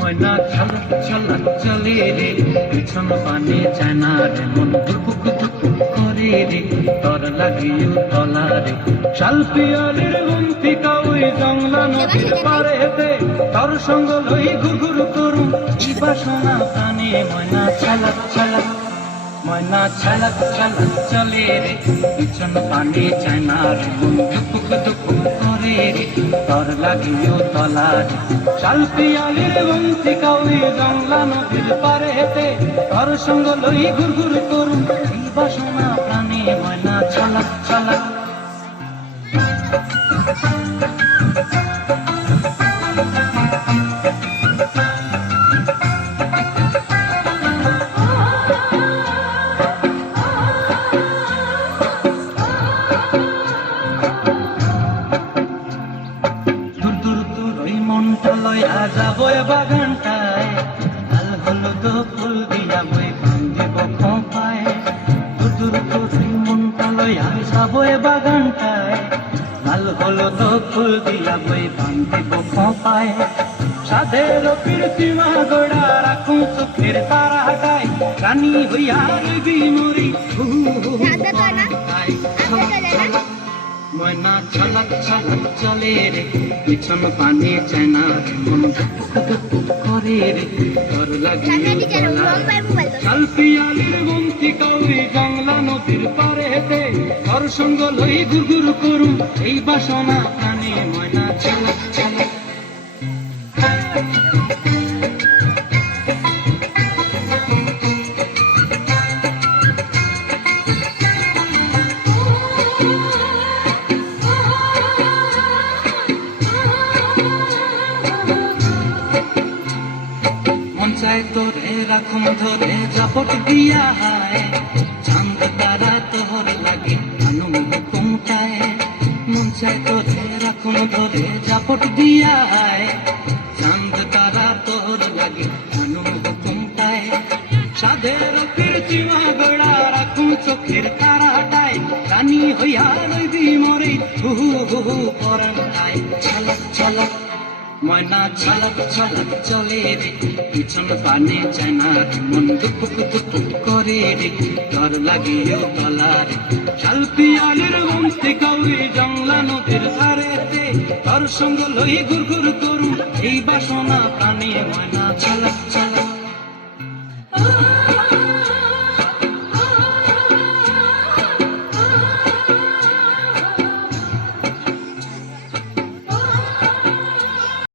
ময়না ছলক ছলক চলে রে, পিছন পানে যায় না রে, মন ধুকুক ধুকুক করে রে, তর লাগিও তলা রে। শাল পিয়ালির গুন্থিকা ওই জংলা নদীর পারেতে, তর সঙ্গ লই ঘুরঘুর করুম এই বাসনা প্রাণে। ময়না ছলক ছলক, ময়না ছলক ছলক চলে রে, পিছন পানে যায় না রে, মন ধুকুক ধুকুক করে রে, তর লাগিও তলা রে। শাল পিয়ালির গুন্থিকা ওই জংলা নদীর পারেতে, তর সঙ্গ লই ঘুরঘুর করুম এই বাসনা প্রাণে। ময়না ছলক ছলক। মনটা লয়া যাবো বাগানটায়, লাল হলুদ ফুল দিয়া বই বান্ধিব খোঁপায়। দূর দূর মনটা লয়া যাবো বাগানটায়, লাল হলুদ ফুল দিয়া বই বান্ধিব খোঁপায়। সাধের প্রীতিমা গোড়া রাখুন চোখের তারা গায়, রানী হইয়া রইবি মরি ময়না ছলক ছলক চলে রে, পিছন পানে যায় না রে, মন ধুকুক ধুকুক করে রে, তর লাগিও তলা রে। শাল পিয়ালির গুন্থিকা ওই জংলা নদীর পারেতে, তর সঙ্গ লই ঘুরঘুর করুম এই বাসনা প্রাণে। ময়না ছলক ছলক। তোরে রাখুন ধরে জাপট দিয়া হায়, চাঁদ তারা তোর লাগে আনুম ঘুমটায়। মন চায় তোরে রাখুন ধরে জাপট দিয়া হায়, চাঁদ তারা তোর লাগে আনুম ঘুমটায়। সাধের প্রীতিমা গোড়া রাখুন চোখের তারাটায়, রানী হইয়া রইবি মরে হুহু হুহু পরানটায়। ছলক ছলক, ময়না ছলক ছলক চলে রে, পিছন পানে যায় না রে, মন ধুকুক ধুকুক করে রে, তর লাগিও তলা রে। শাল পিয়ালির গুন্থিকা ওই জংলা নদীর ধারেতে, তর সঙ্গ লই ঘুরঘুর করুম এই বাসনা প্রাণে। ময়না ছলক ছলক।